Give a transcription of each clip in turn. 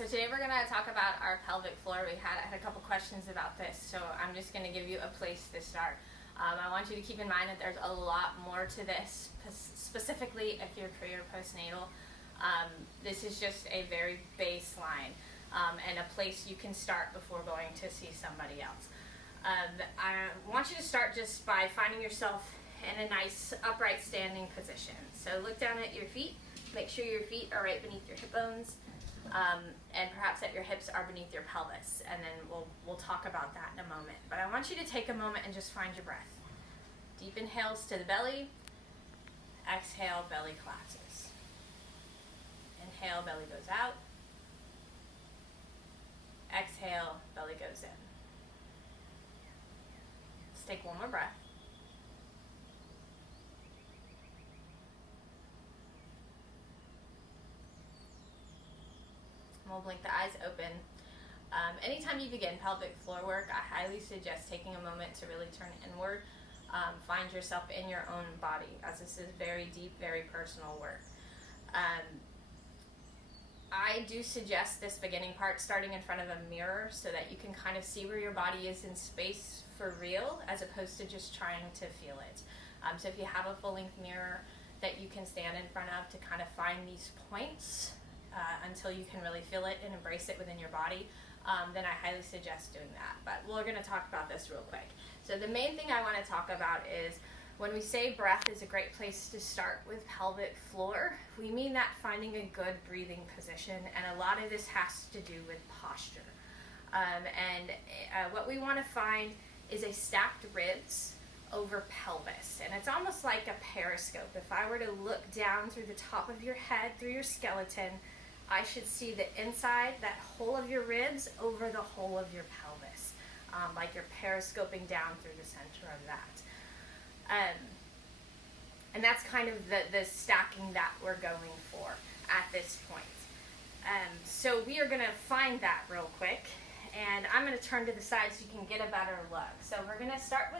so today we're going to talk about our pelvic floor. I had a couple questions about this, so I'm just going to give you a place to start. I want you to keep in mind that there's a lot more to this, specifically if you're pre or postnatal. This is just a very baseline and a place you can start before going to see somebody else. I want you to start just by finding yourself in a nice upright standing position. So look down at your feet, make sure your feet are right beneath your hip bones, and perhaps that your hips are beneath your pelvis, and then we'll talk about that in a moment. But I want you to take a moment and just find your breath. Deep inhales to the belly, exhale, belly collapses. Inhale, belly goes out. Exhale, belly goes in. Let's take one more breath. We'll blink the eyes open. Anytime you begin pelvic floor work, I highly suggest taking a moment to really turn inward. Find yourself in your own body, as this is very deep, very personal work. I do suggest this beginning part starting in front of a mirror so that you can kind of see where your body is in space for real, as opposed to just trying to feel it. So if you have a full-length mirror that you can stand in front of to kind of find these points until you can really feel it and embrace it within your body, then I highly suggest doing that. But we're going to talk about this real quick. So the main thing I want to talk about is when we say breath is a great place to start with pelvic floor, we mean that finding a good breathing position, and a lot of this has to do with posture. What we want to find is a stacked ribs over pelvis, and it's almost like a periscope. If I were to look down through the top of your head, through your skeleton, I should see the inside, that whole of your ribs over the whole of your pelvis, like you're periscoping down through the center of that. And that's kind of the stacking that we're going for at this point. So we are going to find that real quick, and I'm going to turn to the side so you can get a better look. So we're going to start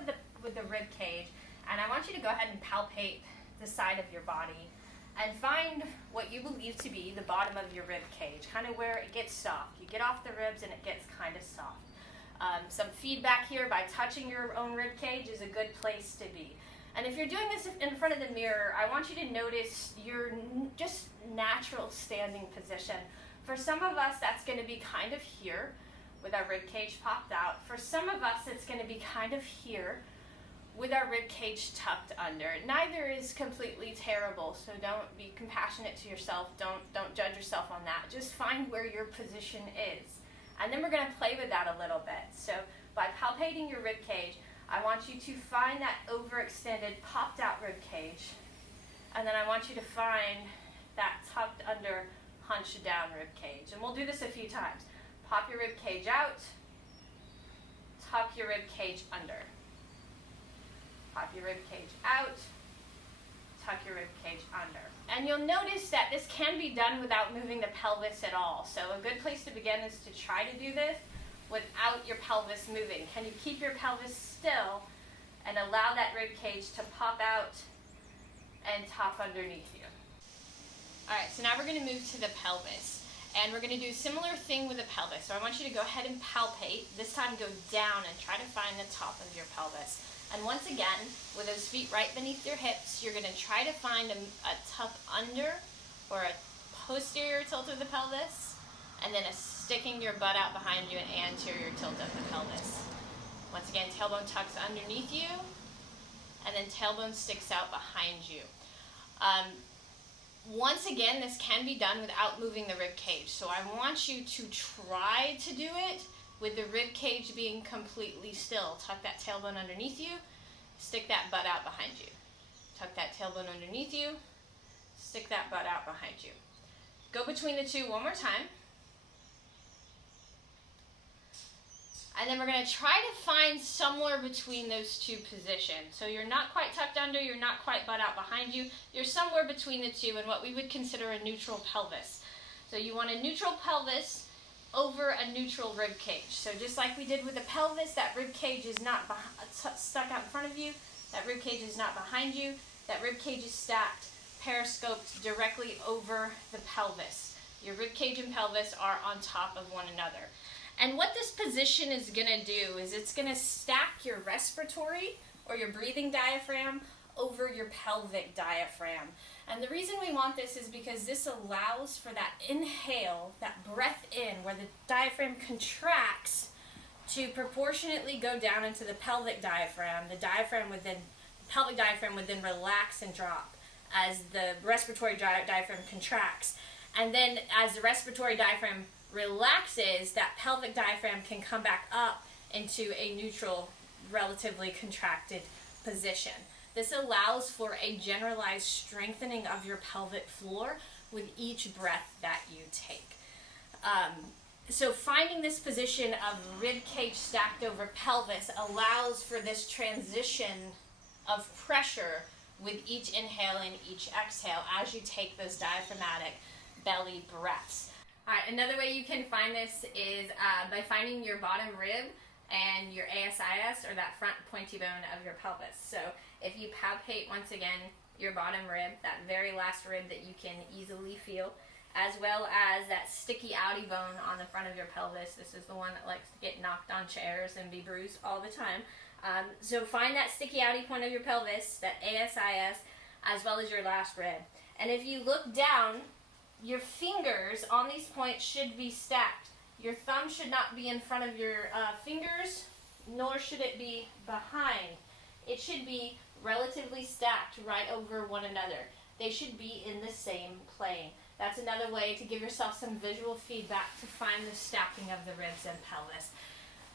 with the rib cage, and I want you to go ahead and palpate the side of your body and find what you believe to be the bottom of your rib cage, kind of where it gets soft. You get off the ribs and it gets kind of soft. Some feedback here by touching your own rib cage is a good place to be. And if you're doing this in front of the mirror, I want you to notice your just natural standing position. For some of us, that's going to be kind of here with our rib cage popped out. For some of us, it's going to be kind of here with our rib cage tucked under. Neither is completely terrible, so don't be compassionate to yourself. Don't judge yourself on that. Just find where your position is. And then we're going to play with that a little bit. So by palpating your rib cage, I want you to find that overextended, popped out rib cage. And then I want you to find that tucked under, hunched down rib cage. And we'll do this a few times. Pop your rib cage out, tuck your rib cage under. Pop your rib cage out, tuck your rib cage under. And you'll notice that this can be done without moving the pelvis at all. So a good place to begin is to try to do this without your pelvis moving. Can you keep your pelvis still and allow that rib cage to pop out and top underneath you? All right, so now we're going to move to the pelvis. And we're going to do a similar thing with the pelvis. So I want you to go ahead and palpate. This time go down and try to find the top of your pelvis. And once again, with those feet right beneath your hips, you're going to try to find a tuck under or a posterior tilt of the pelvis, and then a sticking your butt out behind you, an anterior tilt of the pelvis. Once again, tailbone tucks underneath you, and then tailbone sticks out behind you. Once again, this can be done without moving the rib cage. So I want you to try to do it with the rib cage being completely still. Tuck that tailbone underneath you, stick that butt out behind you. Tuck that tailbone underneath you, stick that butt out behind you. Go between the two one more time. And then we're going to try to find somewhere between those two positions. So you're not quite tucked under, you're not quite butt out behind you. You're somewhere between the two in what we would consider a neutral pelvis. So you want a neutral pelvis over a neutral rib cage. So just like we did with the pelvis, that rib cage is not stuck out in front of you. That rib cage is not behind you. That rib cage is stacked, periscoped directly over the pelvis. Your rib cage and pelvis are on top of one another. And what this position is gonna do is it's gonna stack your respiratory or your breathing diaphragm over your pelvic diaphragm. And the reason we want this is because this allows for that inhale, that breath in, where the diaphragm contracts, to proportionately go down into the pelvic diaphragm. The pelvic diaphragm would then relax and drop as the respiratory diaphragm contracts. And then as the respiratory diaphragm relaxes, that pelvic diaphragm can come back up into a neutral, relatively contracted position. This allows for a generalized strengthening of your pelvic floor with each breath that you take. So finding this position of rib cage stacked over pelvis allows for this transition of pressure with each inhale and each exhale as you take those diaphragmatic belly breaths. All right, another way you can find this is by finding your bottom rib and your ASIS, or that front pointy bone of your pelvis. So if you palpate, once again, your bottom rib, that very last rib that you can easily feel, as well as that sticky outie bone on the front of your pelvis. This is the one that likes to get knocked on chairs and be bruised all the time. So find that sticky outie point of your pelvis, that ASIS, as well as your last rib. And if you look down, your fingers on these points should be stacked. Your thumb should not be in front of your fingers, nor should it be behind. It should be relatively stacked right over one another. They should be in the same plane. That's another way to give yourself some visual feedback to find the stacking of the ribs and pelvis.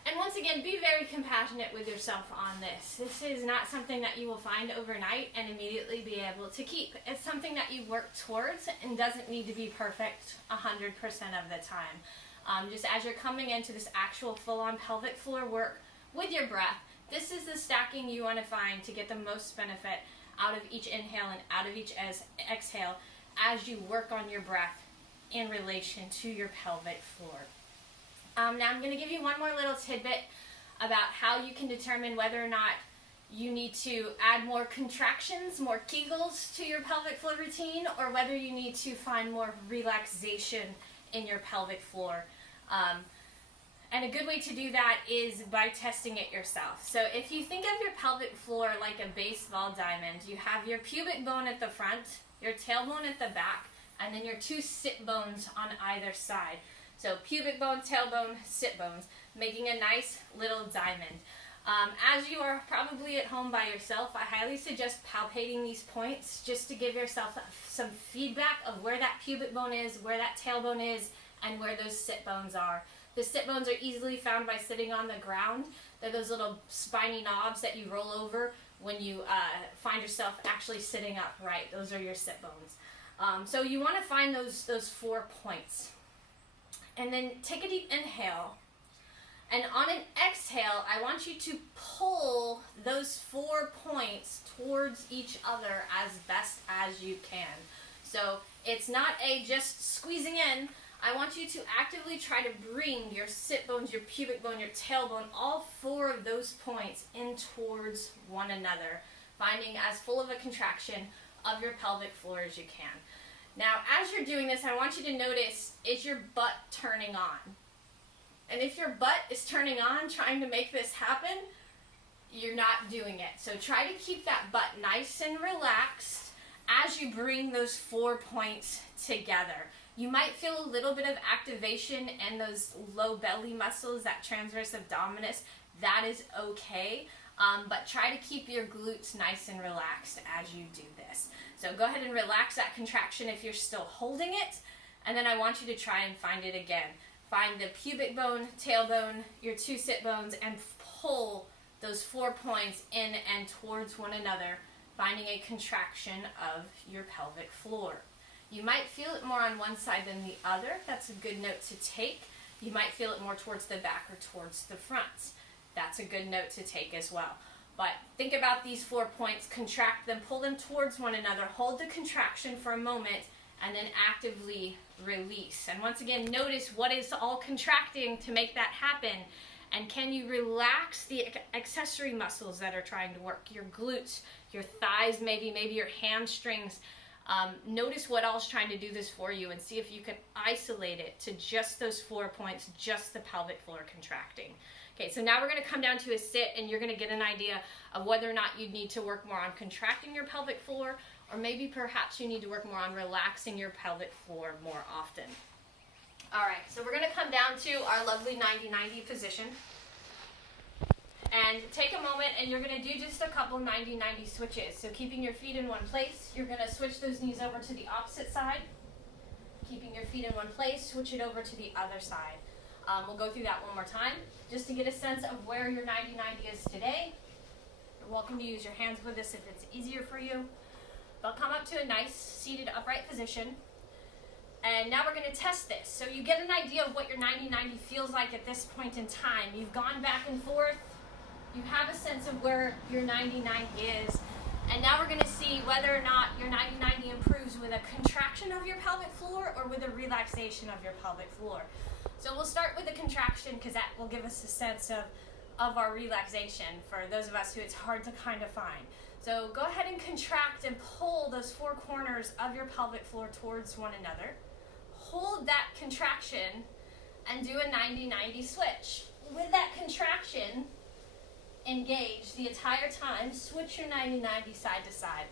And once again, be very compassionate with yourself on this. This is not something that you will find overnight and immediately be able to keep. It's something that you work towards and doesn't need to be perfect 100% of the time. Just as you're coming into this actual full-on pelvic floor work with your breath, this is the stacking you want to find to get the most benefit out of each inhale and out of each exhale as you work on your breath in relation to your pelvic floor. Now I'm going to give you one more little tidbit about how you can determine whether or not you need to add more contractions, more Kegels to your pelvic floor routine, or whether you need to find more relaxation in your pelvic floor. And a good way to do that is by testing it yourself. So if you think of your pelvic floor like a baseball diamond, you have your pubic bone at the front, your tailbone at the back, and then your two sit bones on either side. So pubic bone, tailbone, sit bones, making a nice little diamond. As you are probably at home by yourself, I highly suggest palpating these points just to give yourself some feedback of where that pubic bone is, where that tailbone is, and where those sit bones are. The sit bones are easily found by sitting on the ground. They're those little spiny knobs that you roll over when you find yourself actually sitting upright. Those are your sit bones. So you want to find those 4 points. And then take a deep inhale. And on an exhale, I want you to pull those 4 points towards each other as best as you can. So it's not just squeezing in. I want you to actively try to bring your sit bones, your pubic bone, your tailbone, all 4 of those points in towards one another, finding as full of a contraction of your pelvic floor as you can. Now, as you're doing this, I want you to notice, is your butt turning on? And if your butt is turning on, trying to make this happen, you're not doing it. So try to keep that butt nice and relaxed as you bring those 4 points together. You might feel a little bit of activation in those low belly muscles, that transverse abdominis. That is okay, but try to keep your glutes nice and relaxed as you do this. So go ahead and relax that contraction if you're still holding it, and then I want you to try and find it again. Find the pubic bone, tailbone, your 2 sit bones, and pull those 4 points in and towards one another, finding a contraction of your pelvic floor. You might feel it more on one side than the other. That's a good note to take. You might feel it more towards the back or towards the front. That's a good note to take as well. But think about these 4 points, contract them, pull them towards one another, hold the contraction for a moment, and then actively release. And once again, notice what is all contracting to make that happen. And can you relax the accessory muscles that are trying to work? Your glutes, your thighs, maybe your hamstrings. Notice what all's trying to do this for you and see if you can isolate it to just those 4 points, just the pelvic floor contracting. Okay, so now we're going to come down to a sit, and you're going to get an idea of whether or not you need to work more on contracting your pelvic floor, or maybe perhaps you need to work more on relaxing your pelvic floor more often. All right, so we're going to come down to our lovely 90-90 position. And take a moment, and you're going to do just a couple 90-90 switches. So keeping your feet in one place, you're going to switch those knees over to the opposite side. Keeping your feet in one place, switch it over to the other side. We'll go through that one more time, just to get a sense of where your 90-90 is today. You're welcome to use your hands with this if it's easier for you. But come up to a nice seated upright position. And now we're going to test this. So you get an idea of what your 90-90 feels like at this point in time. You've gone back and forth. You have a sense of where your 90-90 is. And now we're going to see whether or not your 90-90 improves with a contraction of your pelvic floor or with a relaxation of your pelvic floor. So we'll start with the contraction, because that will give us a sense of our relaxation for those of us who it's hard to kind of find. So go ahead and contract and pull those 4 corners of your pelvic floor towards one another. Hold that contraction and do a 90-90 switch. With that contraction, engage the entire time. Switch your 90-90 side to side.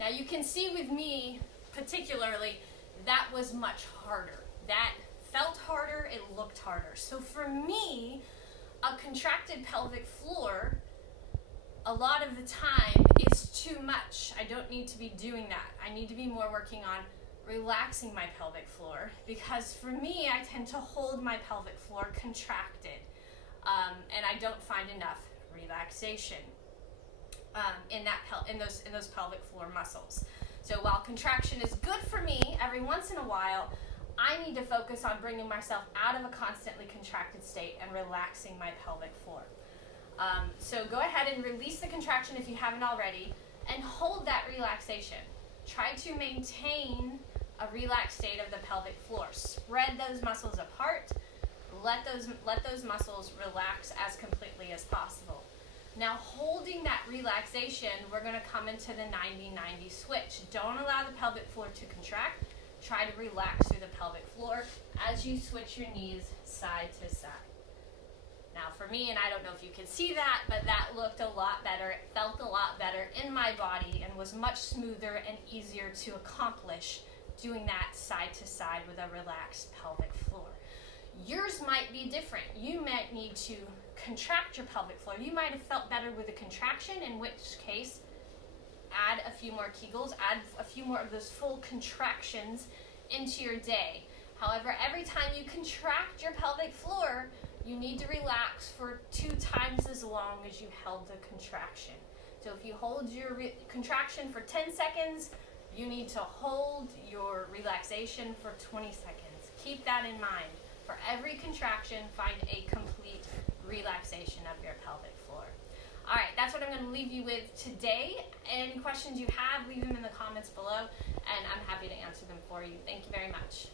Now you can see with me particularly, that was much harder. That felt harder, it looked harder. So for me, a contracted pelvic floor, a lot of the time, is too much. I don't need to be doing that. I need to be more working on relaxing my pelvic floor, because for me, I tend to hold my pelvic floor contracted, and I don't find enough relaxation in those pelvic floor muscles. So while contraction is good for me every once in a while, I need to focus on bringing myself out of a constantly contracted state and relaxing my pelvic floor. So go ahead and release the contraction if you haven't already, and hold that relaxation. Try to maintain a relaxed state of the pelvic floor. Spread those muscles apart. Let those muscles relax as completely as possible. Now, holding that relaxation, we're going to come into the 90-90 switch. Don't allow the pelvic floor to contract. Try to relax through the pelvic floor as you switch your knees side to side. Now, for me, and I don't know if you can see that, but that looked a lot better. It felt a lot better in my body and was much smoother and easier to accomplish doing that side to side with a relaxed pelvic floor. Yours might be different. You might need to contract your pelvic floor. You might have felt better with a contraction, in which case, add a few more Kegels, add a few more of those full contractions into your day. However, every time you contract your pelvic floor, you need to relax for 2 times as long as you held the contraction. So if you hold your contraction for 10 seconds, you need to hold your relaxation for 20 seconds. Keep that in mind. For every contraction, find a complete relaxation of your pelvic floor. All right, that's what I'm going to leave you with today. Any questions you have, leave them in the comments below, and I'm happy to answer them for you. Thank you very much.